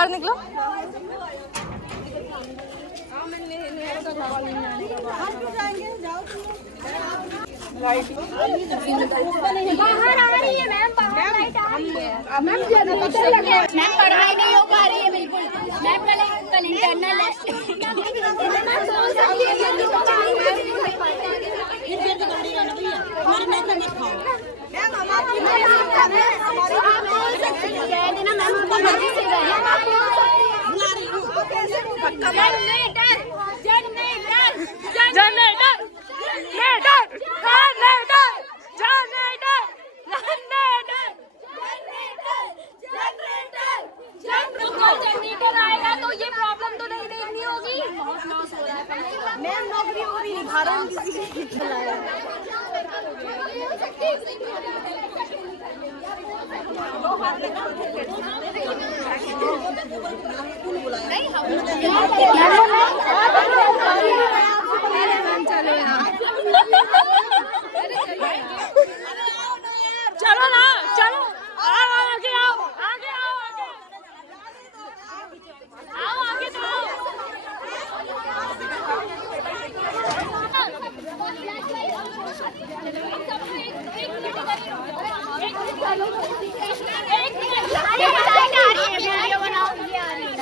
बाहर निकलो। बाहर आ रही है मैम, बाहर लाइट आ रही है मैम, जनरेटर लगे हैं मैम, पढ़ाई नहीं हो पा रही है बिल्कुल मैम, कल इंटरनल है। जनरेटर आएगा तो ये प्रॉब्लम तो नहीं देखनी होगी। बहुत लॉस हो रहा है मैम, नौकरी हो रही है, भारत किसी चलो ना, चलो आगे आओ, आगे आओ, आओ आगे तो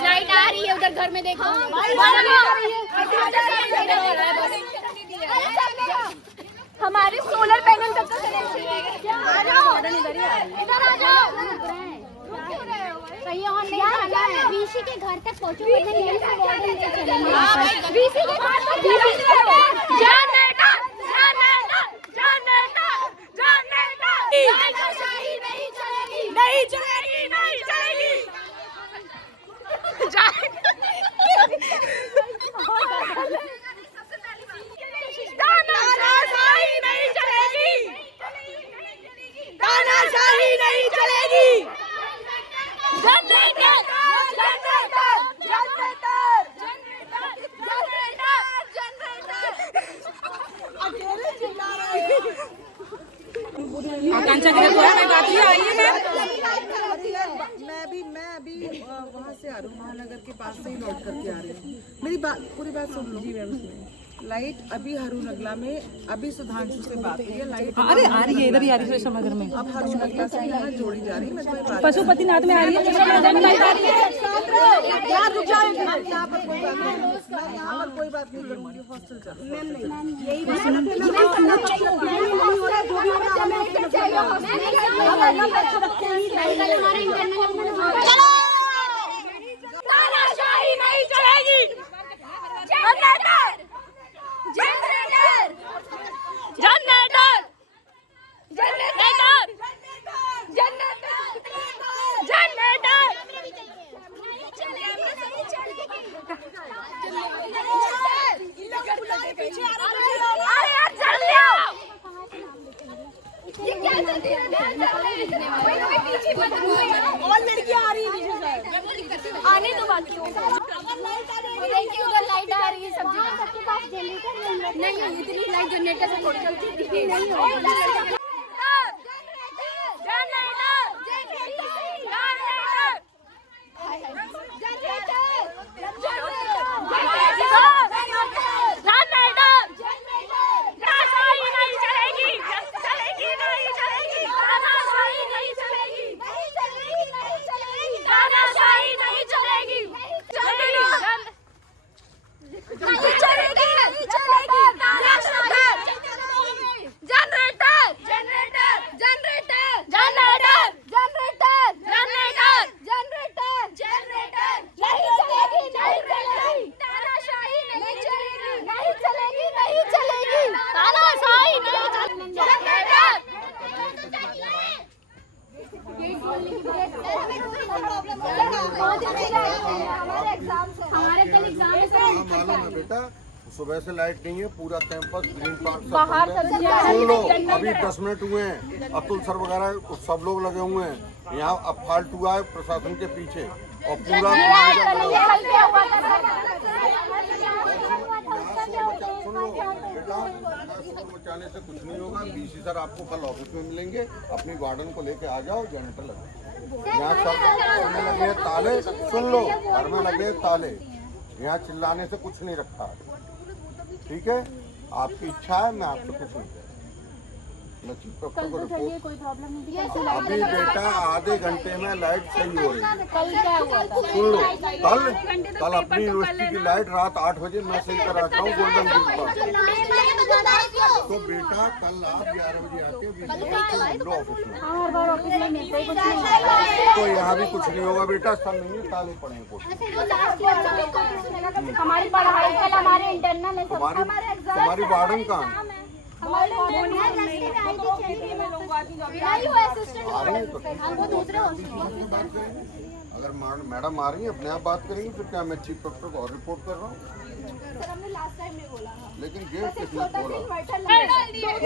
लाइट आ रही है उधर घर में, देखो हमारे सोलर पैनल तक तो चले। इधर आ जाओ, कहीं और नहीं जाना है। वीसी के घर तक पहुंचो, वीसी के घर तक नहीं चलेगी, नहीं चलेगी। तानाशाही नहीं चलेगी, तानाशाही नहीं चलेगी। Generator, generator, generator, generator, generator. Akanksha के लिए मैं गाती हूँ, आइए मैं अभी वहाँ से आ रही हूँ, महानगर के पास से ही लौट करके आ रही हूँ। मेरी बात, पूरी बात सुन लो। जी मैम। लाइट अभी हरू नगला में, अभी सुधांशु से बात हुई है, लाइट अरे आ रही है, इधर ही आ रही है सुरेश में। अब हरू नगला से यहाँ जोड़ी जा रही है। पशुपतिनाथ में आ रही है, यहाँ पर कोई बात नहीं करूँगी, हॉस्टल चलो। तानाशाही नहीं चलेगी। Generator, generator, generator, generator, generator, अरे यार जल्दी आओ। ये क्या चलती है? पीछे मत और लड़कियाँ आ रही है पीछे से, आने तो बाकी देखिए उधर लाइट आ रही है, सब जगह सबके पास जनरेटर नहीं है, इतनी लाइट जनरेटर से थोड़ी चलती थी नहीं होगी। बेटा सुबह से लाइट नहीं है, पूरा कैंपस ग्रीन पार्क बाहर सुन लो, अभी 10 मिनट हुए हैं, अतुल सर वगैरह सब लोग लगे हुए हैं यहाँ। अब फालतू आए प्रशासन के पीछे और पूरा सुन लो बेटा, बचाने से कुछ नहीं होगा। बीसी सर आपको कल ऑफिस में मिलेंगे, अपनी वार्डन को लेके आ जाओ, जनरेटर लगा। यहाँ सब घर में लगे ताले, सुन लो, घर में लगे ताले, यहाँ चिल्लाने से कुछ नहीं रखा। ठीक है, आपकी इच्छा है, मैं आपसे कुछ नहीं कह मैं चीफ डॉक्टर को रिपोर्ट। कोई प्रॉब्लम नहीं थी। अभी बेटा आधे घंटे में लाइट सही हो रही है। कल क्या हुआ था? सुन लो, कल अपनी यूनिवर्सिटी की लाइट रात 8 बजे मैं सही कराता हूँ गोल्डन ब्रिज पर। तो बेटा कल आप 11 बजे आके वीडियो लो ऑफिस में। हर बार ऑफिस में मिलते ही कुछ नहीं। तो यहाँ भी कुछ नहीं होगा बेटा, सब नहीं ताले पड़े हैं कोर्ट। हमारी पढ़ाई कल हमारे इंटरनल है। तुम्हारी वार्डन कहाँ है? हमारे अगर मैडम आ रही है अपने आप बात करेंगी, फिर क्या मैं चीफ डॉक्टर को और रिपोर्ट कर रहा हूँ? लेकिन गेट किसने खोला?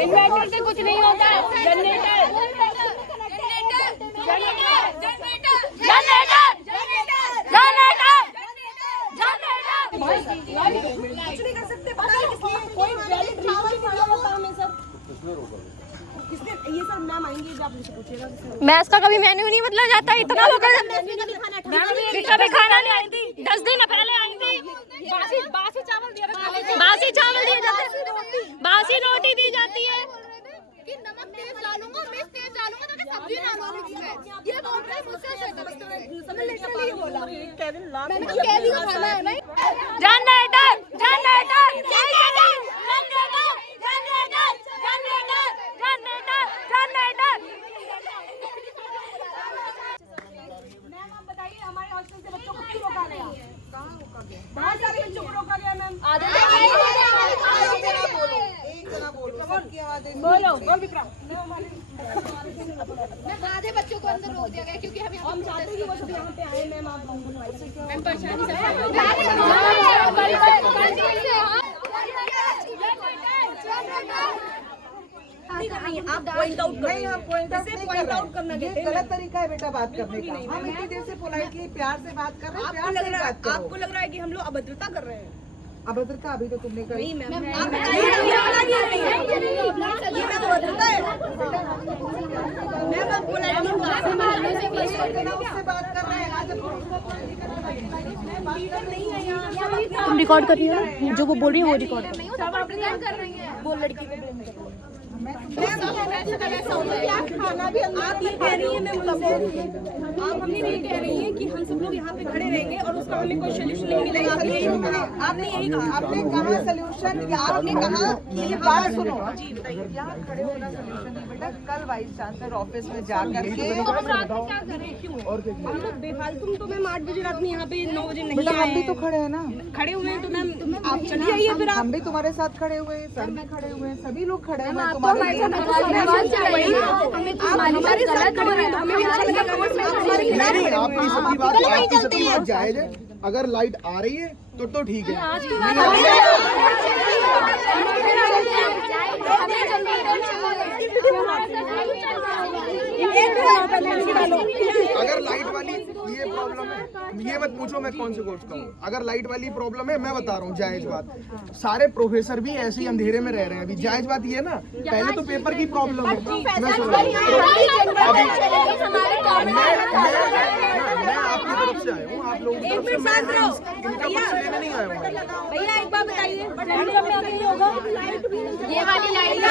इन्वर्टर से कुछ नहीं होता। कुछ नहीं कर सकते, पता नहीं किसने कोई वैलिड रीजन नहीं होता हमें सर। किसने रोका? किसने ये सर मैम आएंगे जब आप मुझसे पूछिएगा। मैथ्स का कभी मेन्यू नहीं बदला जाता, इतना लोग कभी खाना नहीं आई थी, 10 दिन पहले आई थी। बासी चावल दिए जाते, बासी रोटी दी जाती है। कि नमक तेज डालूंगा, मिर्च तेज डालूंगा ताकि सब्जी ना हो। ये बोल रहा है मुझसे समझ लिटरली बोला। मैंने तो कह दिया खाना है भाई। जनरेटर मैम आप बताइए हमारे हॉस्टल से बच्चों को क्यों रोका गया? कहाँ रोका गया? बहुत सारे बच्चों को रोका गया मैम। आधे बच्चों को अंदर रोक दिया गया क्योंकि हम चाहते हैं कि वो सब यहाँ पे आए। मैम आप मैम परेशानी आप पॉइंट आउट नहीं, हम पॉइंट आउट करना गलत तरीका है बेटा बात करने का। हम इतनी देर से पोलाइटली प्यार से बात कर रहे हैं। प्यार से बात करो। आपको लग रहा है कि हम लोग अभद्रता कर रहे हैं? अभद्रता अभी तो तुमने करी। नहीं मैम, तुम रिकॉर्ड कर रही हो ना, जो वो बोल रही है वो रिकॉर्ड कर। वो लड़की को खाना भी आप ये कह रही है मैम, आप हमें ये कह रही है कि हम सब लोग यहाँ पे खड़े रहेंगे और उसका हमें कोई सोल्यूशन नहीं मिलेगा। आपने यही कहा, आपने कहा सोल्यूशन, आपने कहा कि ये बात सुनो। जी बताइए, यहाँ खड़े होना सोल्यूशन नहीं बेटा। कल वाइस चांसलर ऑफिस में जा करके हम लोग बेफालतू तो मैम 8 बजे रात में यहाँ पे 9 बजे नहीं आए। हम भी तो खड़े हैं ना, खड़े हुए हैं तो मैम आप चलिए आइए फिर। हम भी तुम्हारे साथ खड़े हुए हैं, सर में खड़े हुए हैं, सभी लोग खड़े हैं। आपकी सभी बात जायज है। अगर लाइट आ रही है तो ठीक है। अगर लाइट वाली ये प्रॉब्लम है, ये मत पूछो मैं कौन से कोर्स का हूँ। अगर लाइट वाली प्रॉब्लम है, मैं बता रहा हूँ जायज बात। सारे प्रोफेसर भी ऐसे ही अंधेरे में रह रहे हैं अभी। जायज बात ये ना, पहले तो पेपर की प्रॉब्लम है। मैं आपकी तरफ से आया हूँ, आप लोगों की तरफ से मैं इनका पक्ष लेने नहीं आया हूँ। भैया एक बात बताइए, ये वाली लाइट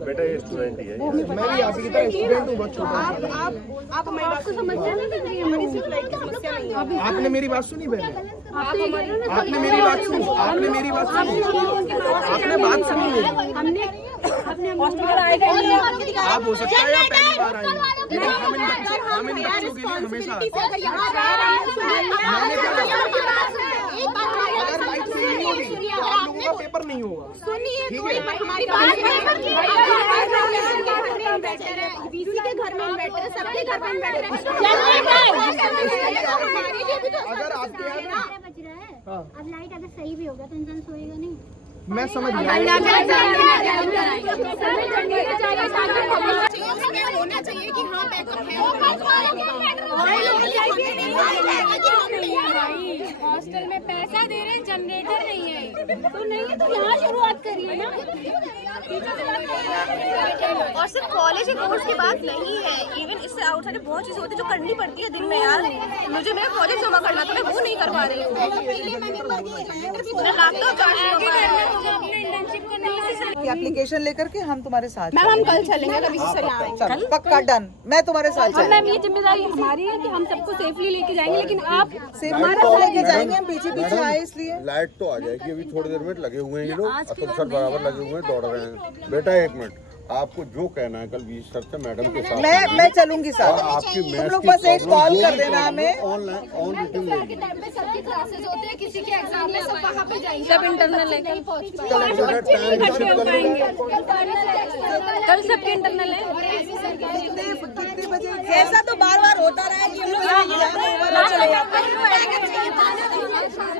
बेटा ये स्टूडेंट ही है। मैं भी आपकी तरह स्टूडेंट हूँ, बहुत छोटा। आप हमारी बात समस्या नहीं, हमारी सिर्फ लाइट की समस्या नहीं है। आपने मेरी बात सुनी पहले? आपने मेरी बात सुनी? आपने मेरी बात सुनी? आपने बात सुनी है? आप हो सकता है या पहली बार आए हैं, लेकिन हम इन बच्चों के लिए हमेशा आते हैं। अगर लाइट सही नहीं होगी तो आप लोगों का पेपर नहीं होगा। ठीक है? अगर आपके यहाँ अब लाइट अगर सही भी होगा तो इंसान सोएगा नहीं। मैं समझ गया। होना चाहिए कि हाँ बैकअप हॉस्टल में पैसा दे रहे जनरेटर नहीं है तो नहीं है तो यहाँ शुरुआत करिए ना। और सिर्फ कॉलेज के कोर्स की बात नहीं है, इवन इससे आउटसाइड बहुत चीजें होती है जो करनी पड़ती है दिन में। यार मुझे मेरा प्रोजेक्ट जमा करना था, मैं वो नहीं कर पा रही हूँ। एप्लीकेशन लेकर के हम तुम्हारे साथ मैम हम कल चलेंगे कभी से यहाँ। चलो पक्का डन, मैं तुम्हारे साथ चलूंगी। मैम ये जिम्मेदारी हमारी है कि हम सबको सेफली लेके जाएंगे, लेकिन आप सेफ्टी लेके जाएंगे, हम पीछे पीछे आए इसलिए। लाइट तो आ जाएगी अभी थोड़ी देर में, लगे हुए हैं ये लोग, अतुल सर बराबर लगे हुए हैं, दौड़ रहे हैं। बेटा एक मिनट, आपको जो कहना है कल वीर सर से मैडम के साथ मैं चलूंगी और साथ। आपकी तुम मैथ्स लोग की बस एक प्रॉब्लम कॉल जो कर भी देना हमें। ऑनलाइन ऑन रिटर्न लेंगे। टाइम पे सबकी क्लासेस होते हैं, किसी के एग्जाम में सब वहाँ पे जाएंगे, सब इंटरनल है नहीं पहुँच चलो बेटा, टाइम से चलेंगे। कल सबके इंटरनल है। कितने बजे? ऐसा तो बार बार होता रहा है कि हम लोग चले जाते हैं।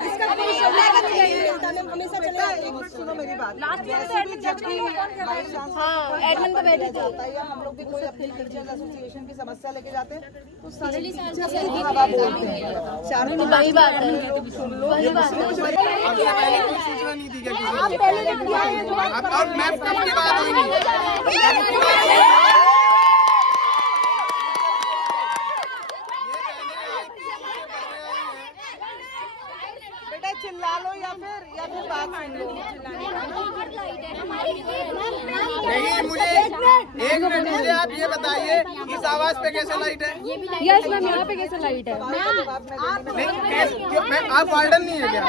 इसका कोई शौक नहीं मिलता, हम हमेशा चले जाते हैं। सुनो मेरी बात, वैसे भी जब भी वाइस चांसलर एडमिन पे बैठे जाता है या हम लोग भी कोई अपनी टीचर्स एसोसिएशन की समस्या लेके जाते हैं तो सारे टीचर्स की हवा बोलते हैं। चारों वही बात है, वही बात है। आपसे पहले कोई सूचना नहीं दी गई। अब मैं कब की बात हुई नहीं। बेटा चिल्ला लो या फिर बात सुन लो। नहीं, मुझे एक मिनट, मुझे आप ये बताइए इस आवाज पे कैसे लाइट है? यस मैम, यहाँ पे कैसे लाइट है? मैं आप वार्डन नहीं है क्या?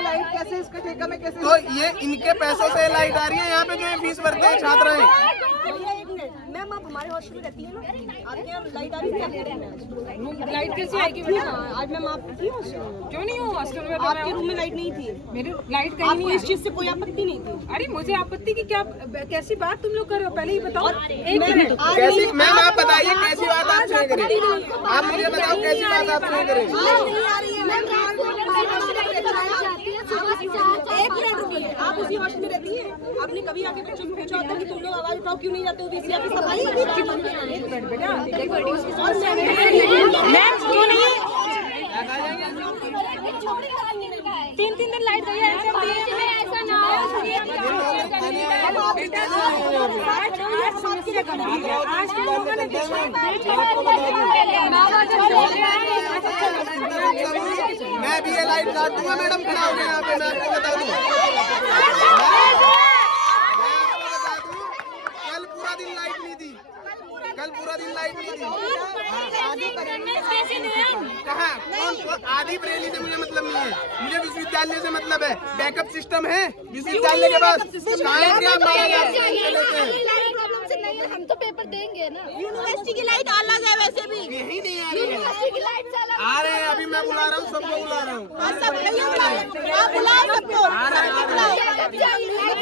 लाइट कैसे इसके ठेका में कैसे? तो ये इनके पैसों से लाइट आ रही है यहाँ पे जो ये फीस भरते हैं छात्र हैं। मैम आप हमारे हॉस्टल में रहती है ना, आपके यहाँ लाइट आ रही थी? लाइट कैसे आएगी बेटा? आज मैम आप थी हॉस्टल में? क्यों नहीं हूँ हॉस्टल में? आपके रूम में लाइट नहीं थी? मेरे लाइट कहीं आपको नहीं इस चीज से कोई आपत्ति नहीं थी? है। अरे मुझे आपत्ति की क्या, कैसी बात तुम लोग कर रहे हो? पहले ही बताओ। एक मिनट, कैसी मैम आप बताइए कैसी बात आप शेयर करें? आप मुझे बताओ कैसी बात आप शेयर करें? नहीं आ रही है मैम। एक मिनट रुकिए, आप उसी हॉस्टल में रहती है? आपने कभी आके बच्चों को पूछा होता कि तुम लोग आवाज उठाओ क्यों नहीं जाते हो? बीसी आपकी सफाई मैम क्यों नहीं? 3-3 दिन लाइट गई है, ऐसा ना मैं भी ये लाइट काट दूंगा मैडम, खड़ा हो गया यहाँ पे। मैं आपको बता दूं कल पूरा दिन लाइट नहीं थी, कल पूरा दिन लाइट नहीं थी। कहाँ कौन? आधी बरेली से मुझे मतलब नहीं है, मुझे विश्वविद्यालय से मतलब है। बैकअप सिस्टम है विश्वविद्यालय के पास। कहाँ से आप 12,000 लेते हैं? हम तो पेपर देंगे ना। यूनिवर्सिटी की लाइट अलग है वैसे भी। यही नहीं आ रही है। यूनिवर्सिटी की लाइट से अलग आ रहे हैं, अभी मैं बुला रहा हूँ, सबको बुला रहा हूँ। आप बुलाओ सबको।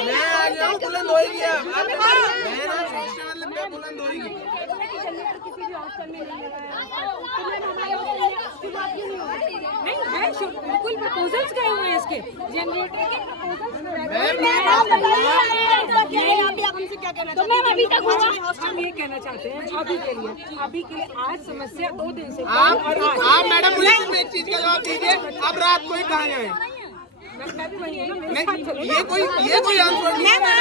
मैं आ गया हूँ, बुलंद होएगी। मेरा मतलब मैं बुलंद होएगी। नहीं है, बिल्कुल प्रपोजल्स गए हुए हैं इसके जनरेटर के आप हमसे क्या कहना तो मैम अभी तक हम ये कहना चाहते हैं अभी के लिए आज समस्या 2 दिन से आप मैडम मुझे सिर्फ एक चीज का जवाब दीजिए, अब रात को ही कहाँ जाए? ये कोई आंसर नहीं है,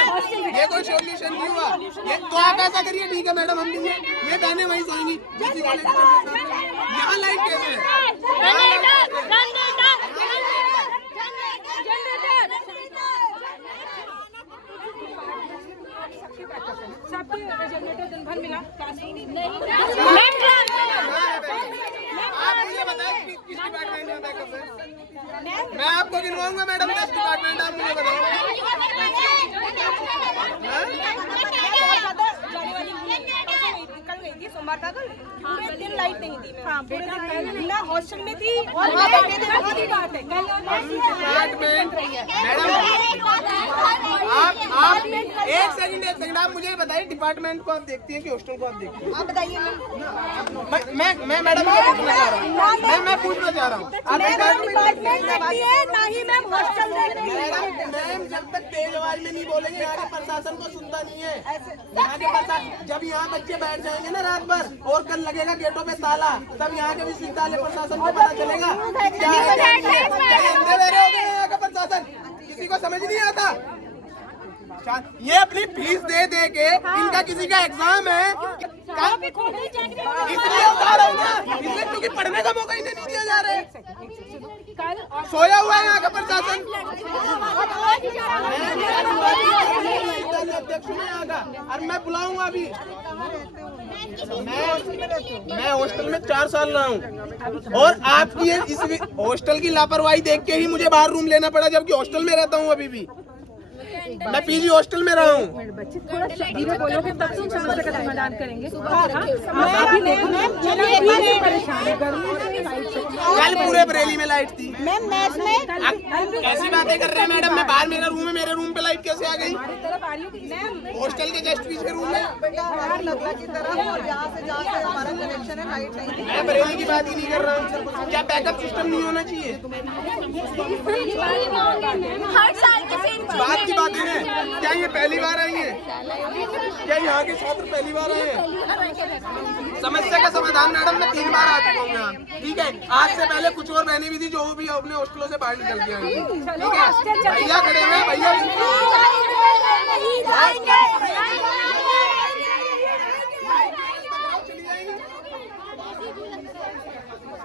ये कोई सोल्यूशन नहीं हुआ। ये तो आप ऐसा करिए, ठीक है मैडम, हम भी ये बहनें वहीं सोएंगी किसी कॉलेज के सामने। यहाँ लाइट कैसे है? सबके जनरेटर दिन भर मिला आप मुझे बताएं किस डिपार्टमेंट में बैकअप है? मैं आपको गिनवाऊंगा मैडम 10 डिपार्टमेंट, आप मुझे कल गई थी, सोमवार था कल, पूरे दिन लाइट नहीं थी। हाँ, पूरे दिन ना हॉस्टल में थी और वहाँ बैठे थे। डिपार्टमेंट मैडम, आप एक सेकंड आप मुझे बताइए, डिपार्टमेंट को आप देखती हैं कि हॉस्टल को आप देखती हैं? आप बताइए। मैं मैडम को पूछना चाह रहा हूँ। मैं पूछना चाह रहा हूँ। डिपार्टमेंट देखती है ना ही मैम हॉस्टल देखती है। मैम जब तक तेज आवाज में नहीं बोलेंगे यहाँ के प्रशासन को सुनता नहीं है। यहाँ के प्रशासन जब यहाँ बच्चे बैठ जाएंगे ना रात भर और कल लगेगा गेटों पे ताला, तब यहाँ के विश्वविद्यालय प्रशासन को पता चलेगा क्या है, क्या नहीं है। अंधे बहरे हो गए यहाँ का प्रशासन, किसी को समझ नहीं आता। ये अपनी फीस दे दे के इनका किसी का एग्जाम है इसलिए उठा रहा हूँ ना, इसलिए क्योंकि पढ़ने का मौका इन्हें नहीं दिया जा रहा है। सोया हुआ है यहाँ का प्रशासन। अध्यक्ष हूँ यहाँ का और मैं बुलाऊंगा अभी। मैं हॉस्टल में 4 साल रहा हूँ और आपकी इस हॉस्टल की लापरवाही देख के ही मुझे बाहर रूम लेना पड़ा, जबकि हॉस्टल में रहता हूँ अभी भी। मैं पीजी हॉस्टल में रहा हूँ। धीरे बोलोगे तब तुम समस्या का समाधान करेंगे। कल पूरे बरेली में लाइट थी। कैसी बातें कर रहे हैं मैडम? मैं बाहर, मेरा रूम है, मेरे रूम पे लाइट कैसे आ गई? हॉस्टल के जस्ट पीछे रूम है। मैं बरेली की बात ही नहीं कर रहा हूँ। क्या बैकअप सिस्टम नहीं होना चाहिए? हर साल के सेम बात की बातें हैं। क्या ये पहली बार आई है? क्या यहाँ के छात्र पहली बार आए हैं? समस्या का समाधान मैडम मैं 3 बार आ चुका हूँ यहाँ, ठीक है। आज से पहले कुछ और बहनें भी थी जो भी अपने हॉस्टलों से बाहर निकल के आई थी, ठीक है। भैया खड़े हुए, भैया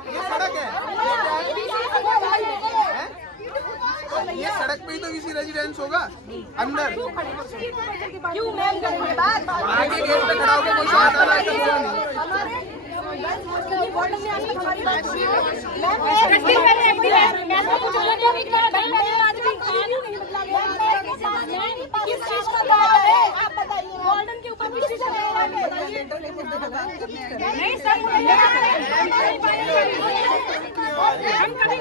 ये सड़क है, ये सड़क पे ही तो किसी रेजिडेंस होगा अंदर। क्यों मैम करेंगे बात? आगे गेट पे खड़ा होकर कोई साथ आ रहा है तो नहीं। किस चीज का दावा है आप बताइए। गॉर्डन के ऊपर किस चीज का दावा है? नहीं सर, हम कभी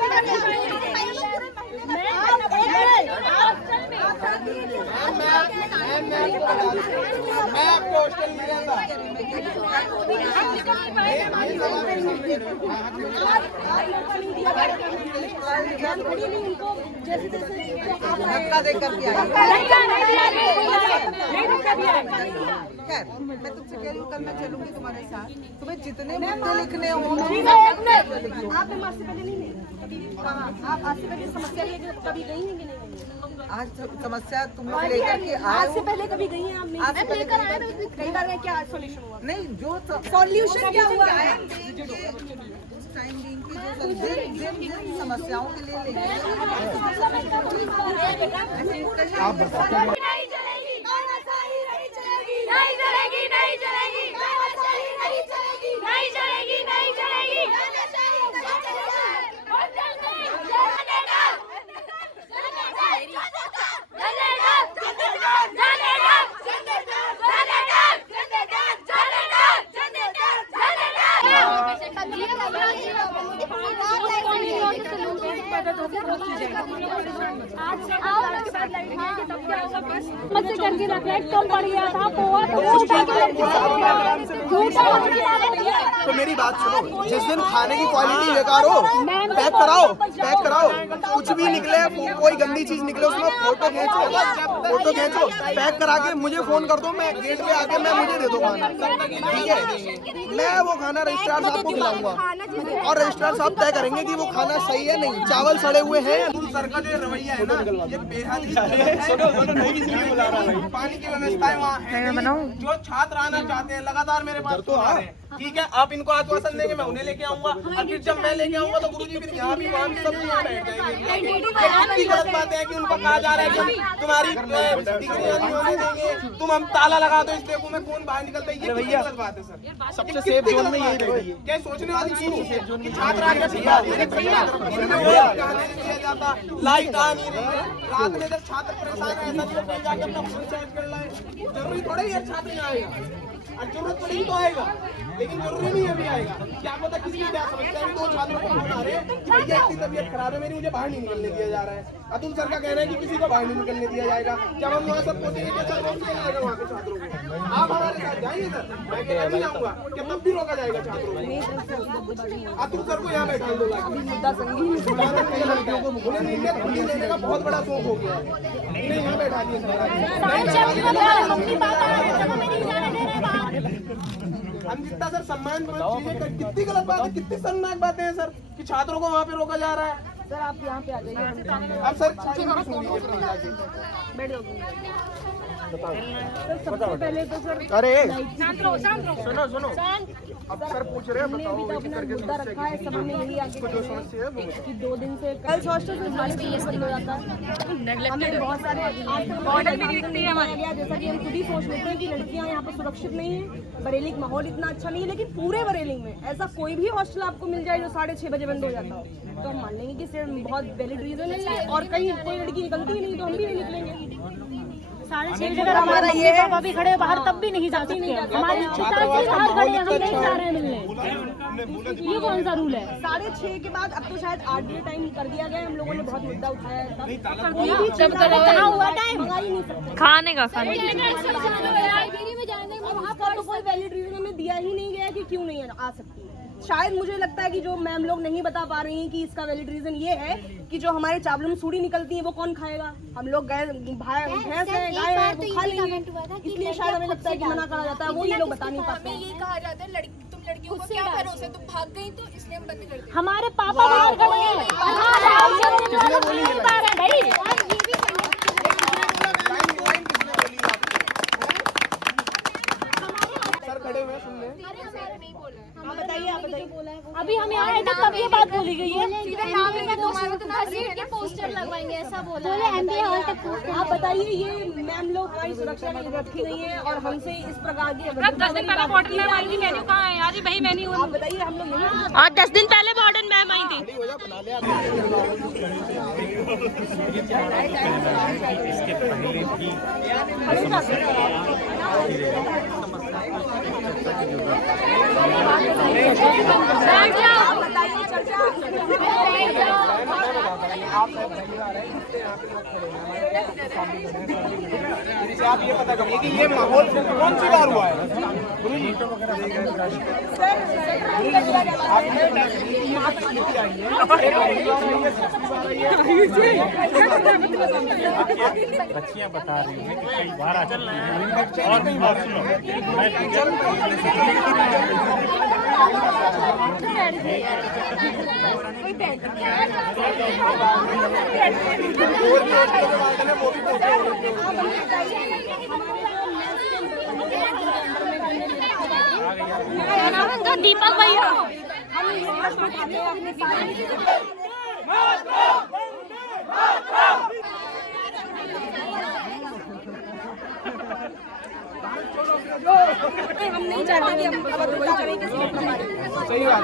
मैं आपको हॉस्टल में रहता। धक्का दे करके आई। खैर मैं तुमसे कह रही हूँ कल मैं चलूंगी तुम्हारे साथ। तुम्हें जितने मुद्दे लिखने होंगे आप बीमार से पहले नहीं गए? आप आज से पहले समस्या लेकर कभी गई हैं कि नहीं? आज समस्या तुम लोग लेकर के आए आज से हो। पहले कभी गई हैं आप? आज से पहले कई बार गए, क्या सॉल्यूशन हुआ? नहीं जो सॉल्यूशन क्या हुआ है? टाइम बिंग की जो जिन समस्याओं के लिए लेके आप बताते हैं। नहीं चलेगी, तानाशाही नहीं चलेगी, नहीं चलेगी, नहीं चलेगी, तानाशाही नहीं चलेगी, नहीं चलेगी, नहीं चलेगी, तानाशाही नहीं चलेगी। हॉस्टल में जानेगा, जानेगा, जानेगा, जानेगा, करके रख रहे कम पड़ गया था तो मेरी बात सुनो, जिस दिन खाने की क्वालिटी बेकार हो पैक कराओ, पैक कराओ। कुछ भी निकले, कोई गंदी चीज निकले उसमें फोटो खींचो, पैक करा के मुझे फोन कर दो, मैं गेट पे आके मुझे दे दो खाना, ठीक है। मैं वो खाना रजिस्ट्रार साहब को खिलाऊंगा और रजिस्ट्रार साहब तय करेंगे कि वो खाना सही है नहीं, चावल सड़े हुए हैं। सर का जो रवैया है ना ये बेहद ही पानी की व्यवस्थाएं वहाँ है, जो छात्र आना चाहते हैं लगातार मेरे पास तो आ रहे हैं, ठीक है। आप इनको आश्वासन देंगे, मैं उन्हें लेके आऊंगा और फिर जब मैं लेके आऊंगा तो गुरुजी फिर यहाँ भी वहाँ भी सब यहाँ बैठ जाएंगे। कितनी गलत बात है कि उनको कहा जा रहा है कि तुम्हारी डिग्रियां नहीं होने देंगे, तुम हम ताला लगा दो, इस देखो मैं कौन बाहर निकलता है, ये कितनी गलत बात है सर। सबसे सेफ जोन में यही रही है। क्या सोचने वाली चीज है? छात्र आकर जाता, लाइट आ नहीं रही है, रात में जब छात्र परेशान है ऐसा नहीं जाकर अपना फोन चार्ज कर रहा है, जरूरी थोड़ा ही छात्र यहाँ आएगा। और जरूरत पड़ेगी तो आएगा, लेकिन जरूरी नहीं अभी आएगा। क्या पता किसी की क्या समस्या है। दो छात्रों को फोन आ रहे हैं कि भैया इतनी तबीयत खराब है मेरी, मुझे बाहर नहीं निकलने दिया जा रहा है। अतुल सर का कहना है कि किसी को बाहर नहीं निकलने दिया जाएगा। जब हम वहाँ सबको देंगे सर रोक दिया जाएगा वहाँ पे छात्रों को। आप हमारे साथ जाइए सर, मैं कहना नहीं आऊँगा, क्या तब भी रोका जाएगा छात्रों को। अतुल सर को यहाँ बैठा दो लाख उन्हें लेने का बहुत बड़ा शौक हो गया है, इन्हें यहाँ बैठा हम जितना सर सम्मान चीजें कितनी गलत बात है, कितनी शर्मनाक बातें हैं सर कि छात्रों को वहाँ पे रोका जा रहा है। सर आप यहाँ पे आ जाइए। अब सर बैठ जाओ। सर सबसे पहले तो सर अरे शांत रहो सुनो सुनो, अब सर पूछ रहे हैं, बताओ तो अपना मुद्दा रखा है, सब हमने यही आगे जो समस्या है वो कि 2 दिन से गर्ल्स हॉस्टल से साढ़े 3 बंद हो जाता है। हमें बहुत सारे मॉडल भी दिखती है हमारे यहाँ, जैसा कि हम खुद ही सोच लेते हैं कि लड़कियाँ यहाँ पर सुरक्षित नहीं है, बरेली का माहौल इतना अच्छा नहीं है, लेकिन पूरे बरेली में ऐसा कोई भी हॉस्टल आपको मिल जाए जो 6:30 बजे बंद हो जाता हो, तो हम मान लेंगे कि सिर्फ बहुत वैलिड रीजन है और कहीं कोई लड़की निकलती ही नहीं तो हम भी नहीं निकलेंगे। 6:30 अगर हमारा ये पापा भी खड़े बाहर तब भी नहीं जा सकते, हमारे पिताजी बाहर खड़े हैं, हम नहीं जा रहे हैं मिलने। ये कौन सा रूल है? 6:30 के बाद अब तो शायद 8 डे टाइम कर दिया गया है। हम लोगों ने बहुत मुद्दा उठाया है, कहाँ हुआ टाइम मंगा ही नहीं सकते खाने का खाने लाइब्रेरी में जाने का, वहाँ पर तो कोई वैलिड रीजन हमें दिया ही नहीं गया कि क्यों नहीं आ सकती। शायद मुझे लगता है कि जो मैम लोग नहीं बता पा रही हैं कि इसका वैलिड रीजन ये है कि जो हमारे चावलों में सूड़ी निकलती है वो कौन खाएगा। हम लोग भैंस है गाय है वो खा लेंगे, इसलिए शायद हमें लगता है कि मना करा जाता है, वो ये लोग बता नहीं पाते। ये कहा जाता है तुम लड़कियों को क्या भरोसा, तुम भाग गई तो इसलिए हम बंद कर दें। हमारे पापा बाहर खड़े हैं। सर खड़े हुए सुन ले। आप बताइए अभी हम यहाँ आए थे तब ये बात बोली गई है। पोस्टर लगवाएंगे ऐसा बोला। आप बताइए, ये मैम लोग हमारी सुरक्षा के लिए रखी गई है और हमसे इस प्रकार की 10 दिन पहले होटल में आई थी, मेन्यू कहाँ है? आज वही मेन्यू। आप बताइए, हम लोग नहीं आज 10 दिन पहले वार्डन मैम आई थी। आप ये पता करिए कि ये माहौल कौन सी बार हुआ है। बच्चियां बता रही हैं कि कई बार आ चुकी हैं और दीपक भैया हम नहीं चाहते कि हम बदतमीजी करें किसी के बारे में।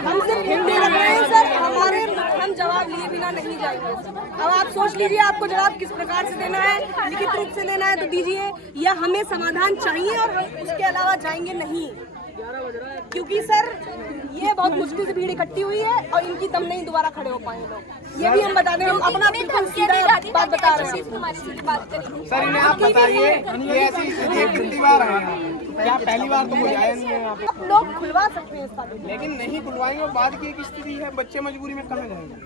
हम सिर्फ हिंदी रख रहे हैं सर, हम जवाब लिए बिना नहीं जाएंगे। अब आप सोच लीजिए आपको जवाब किस प्रकार से देना है, लिखित रूप से देना है तो दीजिए, या हमें समाधान चाहिए और हम उसके अलावा जाएंगे नहीं, क्योंकि सर ये बहुत मुश्किल से भीड़ इकट्ठी हुई है और इनकी दम नहीं दोबारा खड़े हो पाए लोग। ये भी हम बता दें, हम अपना बिल्कुल सीधा बात बता रहे हैं। सर इन्हें आप बताइए कि ऐसी स्थिति कितनी बार है क्या? पहली बार तो मुझे आया नहीं है यहाँ पे। आप लोग खुलवा सकते हैं इसका, लेकिन नहीं खुलवाएंगे और बाद की एक स्थिति है, बच्चे मजबूरी में कहाँ जाएंगे?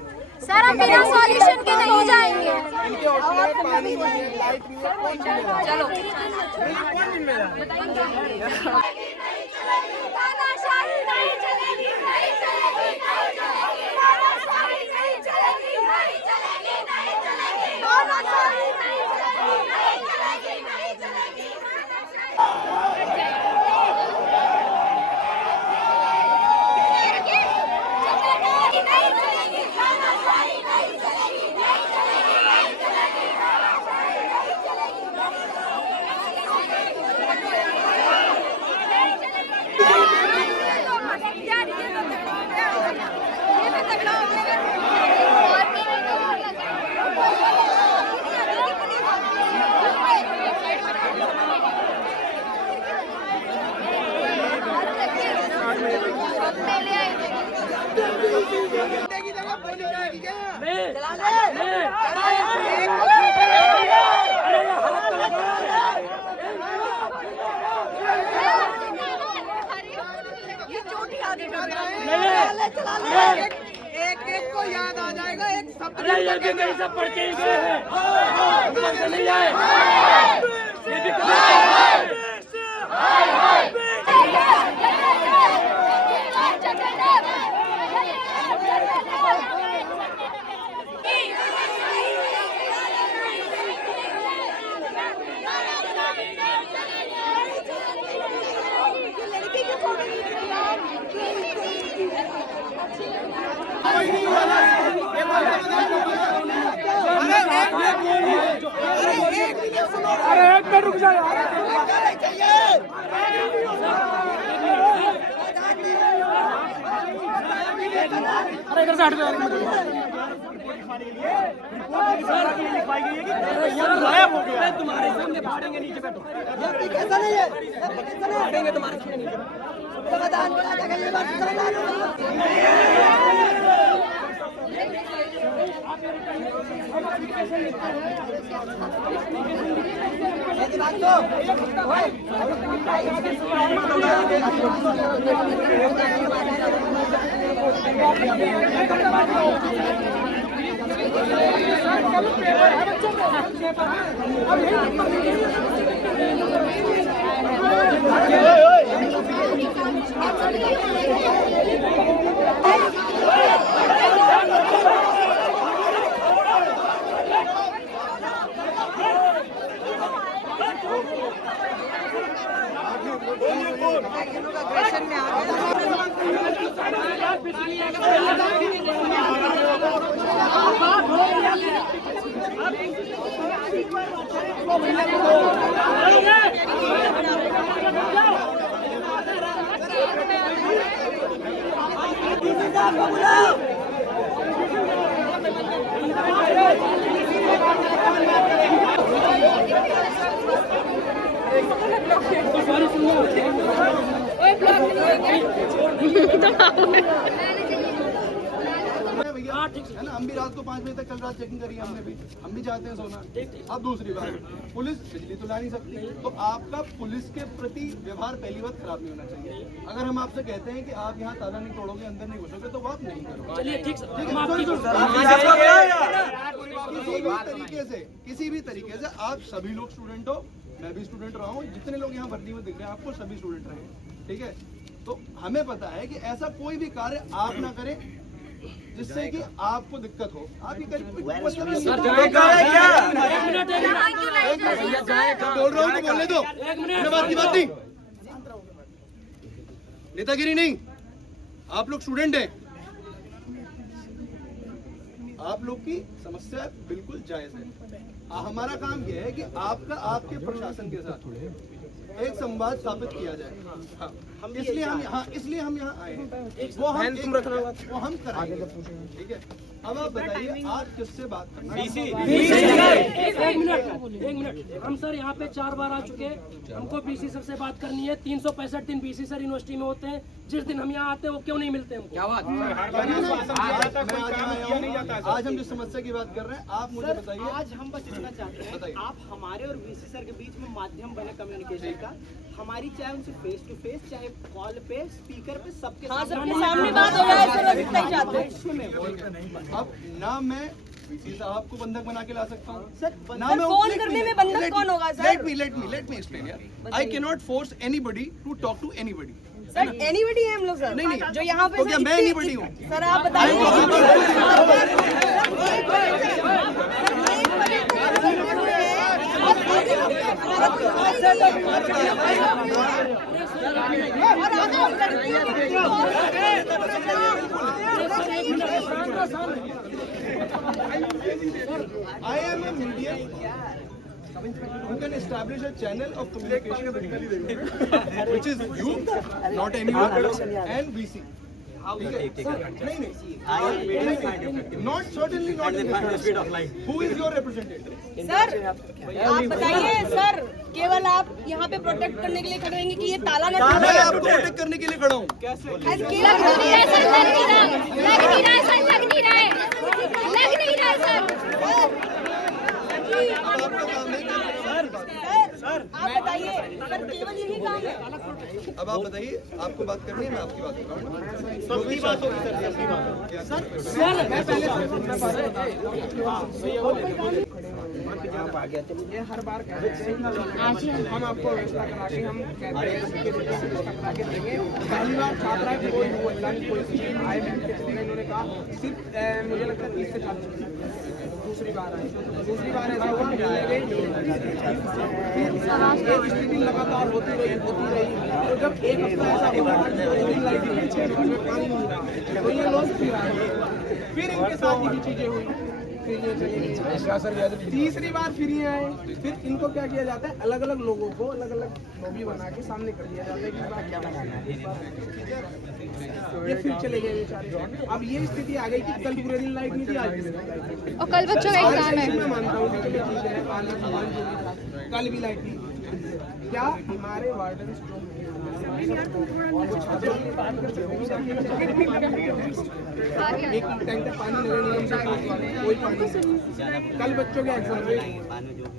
सर हम बिना सॉल्यूशन के नहीं जाएंगे। इनके हौसले में पानी नहीं है, लाइट नहीं है, कौन जिम्मेदार? चलो कौन जिम्मेदार? तानाशाही नहीं चलेगी, नहीं चलेगी, नहीं चलेगी। तानाशाही नहीं चलेगी, नहीं चलेगी, नहीं चलेगी। तानाशाही नहीं चलेगी, नहीं चलेगी, नहीं चलेगी। एक एक को याद आ जाएगा, एक शब्द ये भी कहीं से पढ़ के ही गए हैं, नहीं आए। ये भी अरे एक मिनट रुक जाओ यार। अरे इधर से हट जाओ। गायब हो गया। तुम्हारे सामने फाड़ेंगे, नीचे बैठो। कैसा नहीं है, फाड़ेंगे तुम्हारे सामने नीचे। समाधान करा जाएगा, ये बात समाधान होगा। है ना, हम भी रात को 5 बजे तक कल रात चेकिंग करी हमने भी, हम भी चाहते हैं सोना। अब दूसरी बात, पुलिस बिजली तो ला नहीं सकती, तो आपका पुलिस के प्रति व्यवहार पहली बात खराब नहीं होना चाहिए। अगर हम आपसे कहते हैं कि आप यहाँ ताला नहीं तोड़ोगे, अंदर नहीं घुसोगे, तो वो आप नहीं करोगे। चलिए ठीक है, किसी भी तरीके से आप सभी लोग स्टूडेंट हो, मैं भी स्टूडेंट रहा हूँ, जितने लोग यहाँ भर्ती में दिख रहे हैं आपको सभी स्टूडेंट रहे, ठीक है। तो हमें पता है कि ऐसा कोई भी कार्य आप ना करें जिससे कि आपको दिक्कत हो। आप ये बोल रहा हूँ तो बोलने दो, बात नहीं, नेतागिरी नहीं। आप लोग स्टूडेंट हैं, आप लोग की समस्या बिल्कुल जायज है। हमारा काम यह है कि आपके प्रशासन के साथ एक संवाद स्थापित किया जाए। हाँ, इसलिए हम यहाँ आए हैं। वो हम कराएंगे, ठीक है। अब आप बताइए, आप किससे बात करना है? एक मिनट, हम सर यहाँ पे 4 बार आ चुके हैं, हमको बीसी सर से बात करनी है। 365 दिन बीसी सर यूनिवर्सिटी में होते हैं, जिस दिन हम यहाँ आते हैं वो क्यों नहीं मिलते हमको? क्या बात? आज हम जिस समस्या की बात कर रहे हैं, आप मुझे बताइए। आज हम बस इतना चाहते हैं, आप हमारे और बीसी सर के बीच में माध्यम बने कम्युनिकेशन का। हमारी चाहे उनसे फेस टू फेस, चाहे कॉल पे, स्पीकर पे, सबके सामने बात हो जाए सर, बस इतना ही चाहते हैं। अब ना मैं बीसी साहब को बंधक बना के ला सकता हूँ सर, फोन करने में बंधक कौन होगा सर? Let me explain यार। I cannot force anybody to talk to anybody। Sir anybody है हम लोग सर, नहीं जो यहाँ पे तो क्या मैं एनीबडी हूँ? सर आप बताइए। I am a medium who can establish a channel of communication which is you, not anyone, and VC. Not certainly not in the speed of light. Who is your representative? Sir आप बताइए sir, केवल आप यहाँ पे protect करने के लिए खड़े रहेंगे कि ये ताला न मैं आपको प्रोटेक्ट करने के लिए खड़ा हूँ। लग नहीं रहा है सर, लग नहीं रहा है। केवल यही काम है। अब आप बताइए, आपको बात करनी है, मैं आपकी बात कर रहा हूँ। सबकी बात होगी सर, सबकी बात। ये हर बार कहते हैं हम आपको व्यवस्था करा के हम कहते हैं कि व्यवस्था करा के देंगे। पहली बार छात्रा कोई आए इन्होंने कहा सिर्फ मुझे लगता है 30 से 40। दूसरी बार ऐसा हुआ स्थिति लगातार होती रही। तो जब एक हफ्ता ऐसा हुआ पानी नहीं रहा तो ये लोग फिर इनके साथ ये चीजें हुई। फिर ये तीसरी बार फिर ये आए। फिर इनको क्या किया जाता है, अलग अलग लोगों को अलग अलग लॉबी बना के सामने कर दिया जाता है कि इस बार क्या लगाना है। ये फिर चले गए बेचारे। अब ये स्थिति आ गई कि कल पूरे दिन लाइट नहीं थी, आज और कल बच्चों का एग्जाम है। मैं मानता हूँ कि चलो ठीक है, कल भी लाइट थी। क्या हमारे वार्डन जो एक टैंकर पानी नगर निगम से कोई पानी। कल बच्चों के एग्जाम है,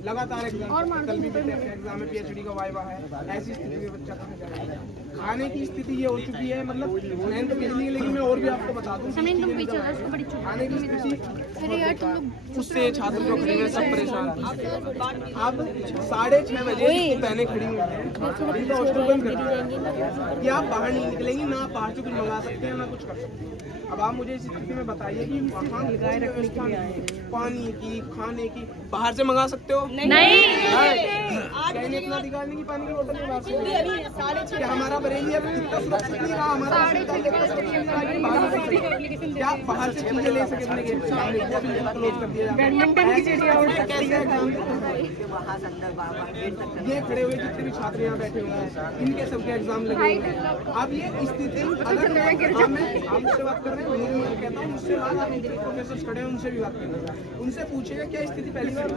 लगातार एग्जाम, कल भी एग्जाम है, PhD का वाइवा है। ऐसी स्थिति में बच्चा कहाँ जाएगा? खाने की स्थिति ये हो चुकी है, मतलब मैंने तो नहीं, लेकिन मैं और भी आपको बता दूं खाने की स्थिति उससे छात्र जो खड़े हुए सब परेशान। अब 6:30 बजे बहनें खड़ी हुई हैं, हॉस्टल बंद कर दिया कि आप बाहर नहीं निकलेंगी, ना आप बाहर से कुछ मंगा सकते हैं ना कुछ कर सकते हैं। अब आप मुझे इस स्थिति में बताइए कि वहाँ पानी की, खाने की बाहर से मंगा सकते हो? नहीं। कहने इतना अधिकार नहीं कि पानी की बोतल में बाहर से क्या हमारा बरेली अब इतना सुरक्षित नहीं रहा हमारा? क्या बाहर से चीजें ले सके क्लोज कर दिया जाए? ये खड़े हुए जितने भी छात्र यहाँ बैठे हुए हैं, इनके सबके एग्जाम लगे हुए हैं। अब ये स्थिति अगर मैं आपसे बात कर रहे हैं, मैं कहता हूँ मुझसे बात, आप प्रोफेसर खड़े हैं उनसे भी बात करें, उनसे पूछेगा क्या स्थिति पहली बार,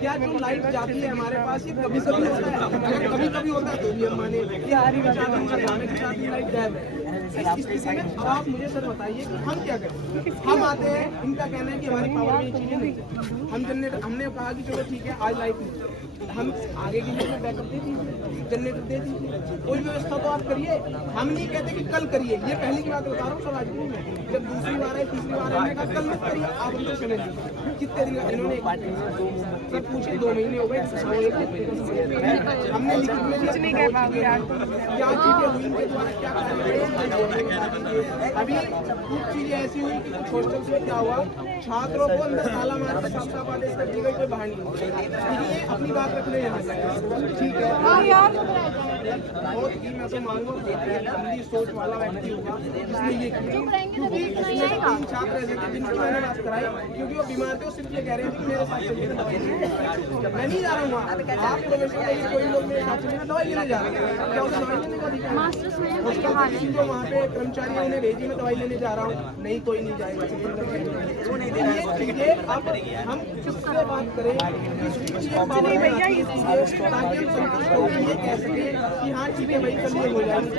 क्या जो लाइट जाती है हमारे पास ये कभी कभी होता है? अगर कभी कभी होता है तो भी हम माने कि हमारे लाइट गायब है। इस स्थिति में अब आप मुझे सर बताइए कि हम क्या करें? हम आते हैं, इनका कहना है कि हमारी पावर में ये चीजें नहीं, हम जनरेटर, हमने कहा कि चलो ठीक है आज लाइट नहीं, हम आगे के लिए बैकअप दे दीजिए, जनरेटर दे दीजिए, कोई व्यवस्था तो आप करिए। हम नहीं कहते कि कल करिए, ये पहले की बात बता रहा हूँ सर। आज जब दूसरी बार है, तीसरी बार है, कल मत करिए, आप उनको सुने कितने दिन इन्होंने सर पूछे 2 महीने हो गए, हमने लिखित में कुछ नहीं कह पाया क्या चीजें हुई इनके द्वारा, क्या अभी कुछ चीजें ऐसी हुई कि कुछ हॉस्टल में क्या हुआ, छात्रों को अंदर ताला मार के साफ आदेश कर दी गई, कोई बाहर नहीं। इसलिए अपनी बात रखने यहाँ ठीक है यार, बहुत ही मैं तो मानूंगा गंदी सोच वाला व्यक्ति होगा जिसने ये किया, क्योंकि 3 छात्र ऐसे थे जिनकी मैंने बात कराई, क्योंकि वो बीमार थे, वो सिर्फ ये कह रहे थे कि मेरे साथ चलिए दवाई लेने। मैं नहीं जा रहा हूँ, आप प्रोफेसर कोई लोग मेरे साथ चलिए, मैं दवाई लेने जा रहा हूँ, क्या उसे दवाई लेने का अधिकार? जो वहाँ पे कर्मचारी उन्हें भेजी, मैं दवाई लेने जा रहा हूँ, नहीं कोई नहीं जाएगा। अब हम किससे बात करें ताकि हम संतुष्ट होकर ये कह सके कि हाँ ठीक है भाई चलिए हो जाएगी,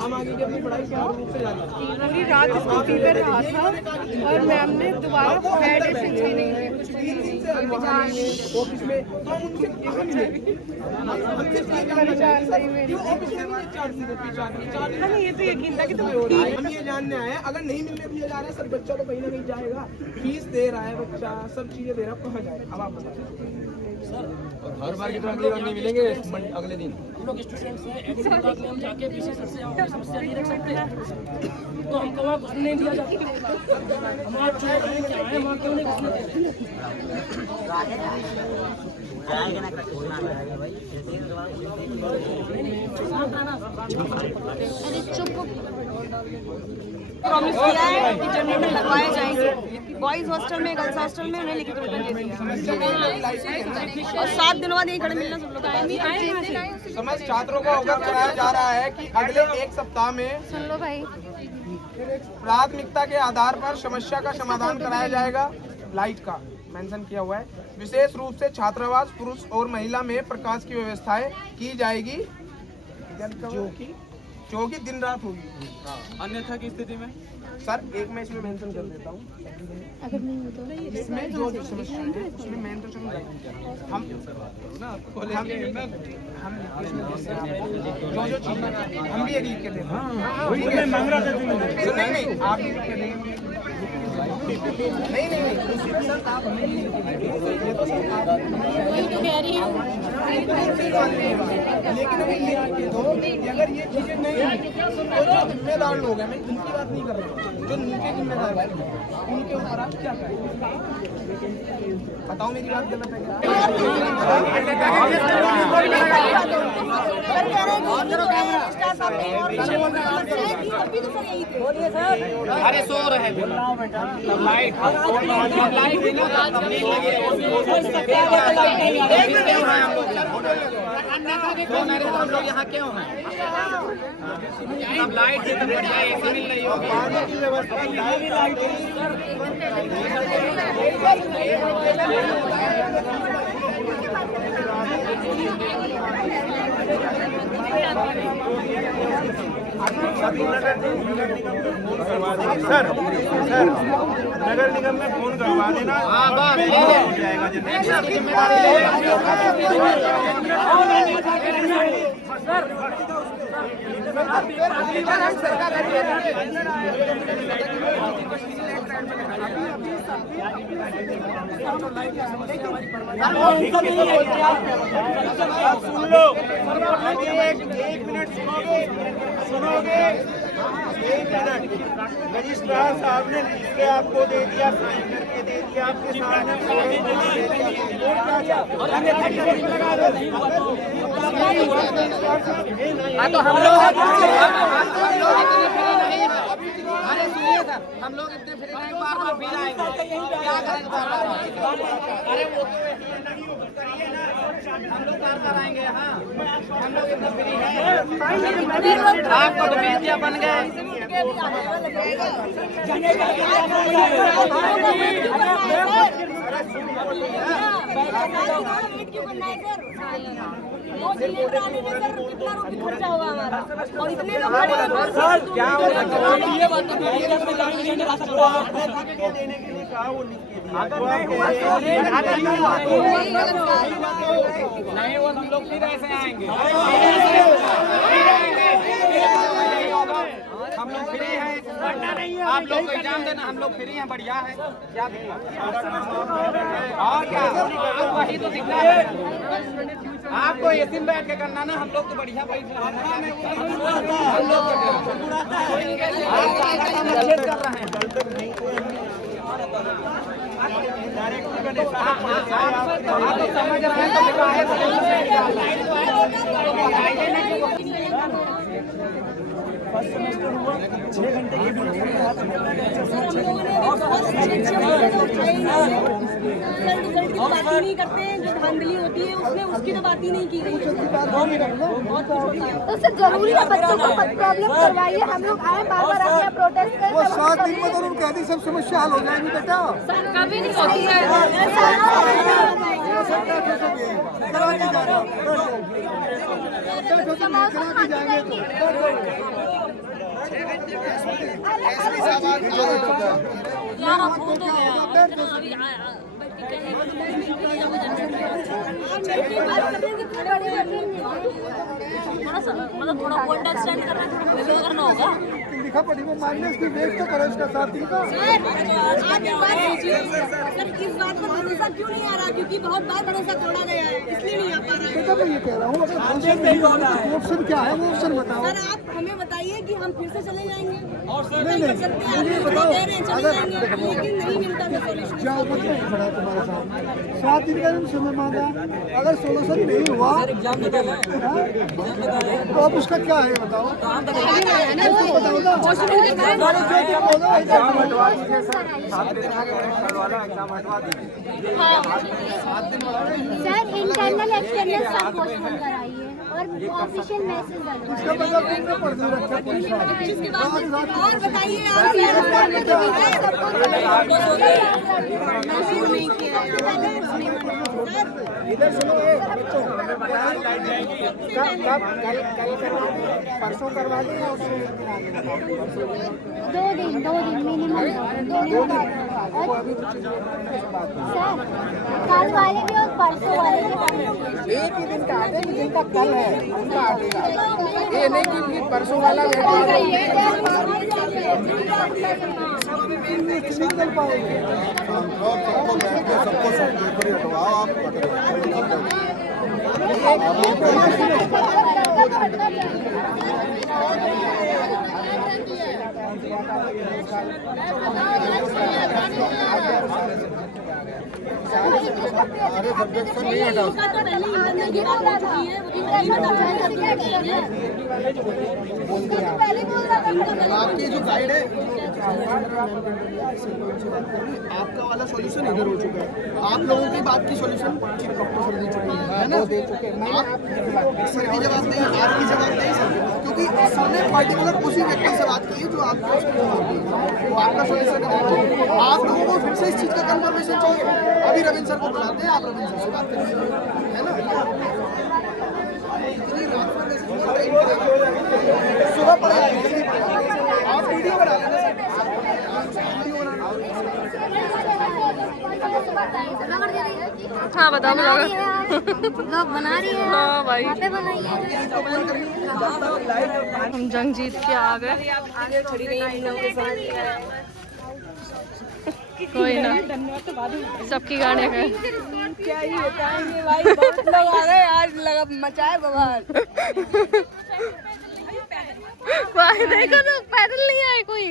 हम आगे की अपनी पढ़ाई सुचारू रूप से जारी पूरी रात इसको फीवर रहा था और मैम ने दोबारा फ्राइडे से ऑफिस में, तो हम उनसे कहाँ मिले? हम सिर्फ ये जानना चाहते हैं कि ऑफिस में नहीं 4 ये तो यकीन था कि हम ये जानने आए, अगर नहीं मिलने दिया जा रहा है सर, बच्चा तो कहीं ना कहीं जाएगा, फीस दे रहा है बच्चा, सब चीजें दे रहा है, कहाँ जाएगा? अब आप बताइए सर, हर बार की तरह अगली बार नहीं मिलेंगे, अगले दिन हम लोग स्टूडेंट्स हैं, एग्री विभाग में हम जाके BC सर से अपनी समस्या नहीं रख सकते हैं, तो हमको वहाँ घुसने नहीं दिया जाता। हमारा जो है क्या है, वहाँ क्यों नहीं घुसने देते? प्रॉमिस किया है कि जनरेटर लगवाए जाएंगे, बॉयज हॉस्टल में, गर्ल्स हॉस्टल में उन्हें लिखित रूप में दे दिया और 7 दिनों बाद यही खड़े मिलना सब लोग समझ छात्रों को अवगत कराया जा रहा है कि अगले 1 सप्ताह में सुन लो भाई, प्राथमिकता के आधार पर समस्या का समाधान कराया जाएगा। लाइट का मेंशन किया हुआ है, विशेष रूप से छात्रावास पुरुष और महिला में प्रकाश की व्यवस्थाएं की जाएगी जो कि दिन रात होगी। अन्यथा की स्थिति में सर एक मैं इसमें मेंशन कर देता हूँ, इसमें जो जो समस्या है उसमें मेंशन हम जो जो चीजें हम भी लिख के देते हैं। मैं मांग रहा था नहीं आप लिख के देंगे नहीं सर आप नहीं लेकिन अभी ये लिख दो कि अगर ये चीजें नहीं तो जो जिम्मेदार लोग हैं, मैं इनकी बात नहीं कर रहा हूँ, जो नीचे जिम्मेदार हैं उनके ऊपर आप क्या करें? बताओ मेरी बात गलत है अरे सो रहे लाइट हम लोग यहाँ क्यों हैं? लाइट मिल रही हो पानी की व्यवस्था सर नगर निगम में फोन करवा देना। हाँ बात हो जाएगा सुन लो, एक मिनट सुनोगे। एक मिनट, रजिस्ट्रार साहब ने लिख के आपको दे दिया, साइन करके दे दिया, आपके सामने तो हम लोग अरे सुनिए सर, हम लोग इतने फ्री नहीं बार बार फिर आएंगे, क्या करेंगे बार बार? अरे वो तो करिए ना, हम लोग बार बार आएंगे। हाँ हम लोग इतना फ्री हैं, आपको तो बेटियां बन गए। खर्चा होगा हमारा और इतने लोग क्या नहीं वो हम लोग फिर ऐसे आएंगे, हम लोग फ्री हैं, आप लोग को एग्जाम देना, हम लोग फ्री हैं, बढ़िया है। क्या और क्या वही तो दिक्कत है, आपको एसी में बैठ के करना ना, हम लोग तो बढ़िया बैठ कर रहे हैं। आप समझ रहे हैं फर्स्ट सेमेस्टर हुआ 6 घंटे की बात ही नहीं करते हैं, जो धांधली होती है उसमें उसकी तो बात ही नहीं की गई। तो सर जरूरी है बच्चों को प्रॉब्लम करवाइए, हम लोग आए बार बार आके प्रोटेस्ट करें। वो 7 दिन में तो उनको कहती सब समस्या हल हो जाएगी बेटा। कभी नहीं होती है। मतलब थोड़ा पॉइंट एक्सटेंड करना करना होगा। लिखा पढ़ी में मानने उसकी वेट तो करो इसका 7 दिन का। आप एक बात कीजिए सर, इस बात पर भरोसा क्यों नहीं आ रहा? क्योंकि बहुत बार भरोसा तोड़ा गया है, इसलिए नहीं आ पा रहा है। बेटा मैं ये कह रहा हूँ अगर ऑप्शन नहीं होगा तो ऑप्शन क्या है वो ऑप्शन बताओ। सर आप हमें बताइए कि हम फिर से चले जाएंगे और नहीं ये बताओ चले जाएंगे, लेकिन नहीं मिलता था सॉल्यूशन। क्या मतलब नहीं खड़ा तुम्हारे सामने 7 दिन का समय मांगा, अगर सोल्यूशन नहीं हुआ तो अब उसका क्या है बताओ। बताओ ना सर इंटरनल एक्सटर्नल सब पोस्टपोन कराइए। और ऑफिशियल मैसेज और बताइए इधर सुनो, कब कल परसों करवा दें या उससे 2 दिन मिनिमम 2 दिन सर, कल वाले भी और परसों वाले भी एक ही दिन का आगे जिनका कल है उनका आगेगा, ये नहीं कि परसों वाला नहीं निकल पाएंगे। सबको बैठ के सबको सब पेपर हटवाओ आप सारे सब्जेक्ट से नहीं हटा आपकी जो गाइड है आपका वाला सॉल्यूशन इधर हो चुका है, आप लोगों की बात की सॉल्यूशन चीफ डॉक्टर सर दे चुके हैं ना, दे चुके हैं। सर की जवाब नहीं, आपकी जवाब नहीं सर, क्योंकि सर ने पर्टिकुलर उसी व्यक्ति से बात की है जो आपको आपका सॉल्यूशन है। आप लोगों को फिर से इस चीज़ का कंफर्मेशन चाहिए, अभी रविंद्र सर को बुलाते हैं, आप रविंद्र सर से बात करिए, है ना। सुबह पढ़ाई आप वीडियो बना लेना सर, हाँ बताओ लोग बना रही है। हाँ भाई, यहाँ पे बनाइए। हम जंग जीत के आ गए। कोई ना, सबकी गाने का क्या ही बताएंगे भाई, बहुत लोग आ गए आज, लगा मचाए बवाल। भाई देखो तो पैदल नहीं आए कोई।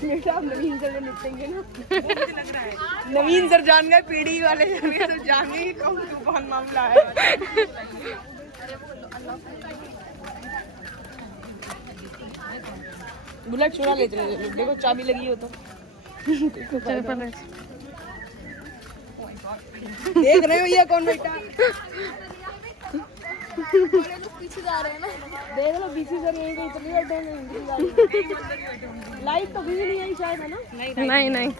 बेटा आप नवीन सर से निपटेंगे ना, नवीन सर जान गए, पीढ़ी वाले नवीन सर जान गए कि कौन तूफान मामला है। बुलेट चुरा ले चले, देखो चाबी लगी हो तो देख रहे हो ये कौन बेटा, पीछे जा रहे हैं ना। देख लो बीसी सर यहीं कहीं चली बैठे हैं। लाइट तो भी नहीं आई शायद, है ना। नहीं नहीं,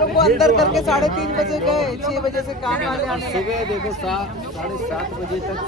लोग को अंदर करके 3:30 बजे गए, 6 बजे से काम वाले आने लगे। सुबह देखो 7-7:30 बजे तक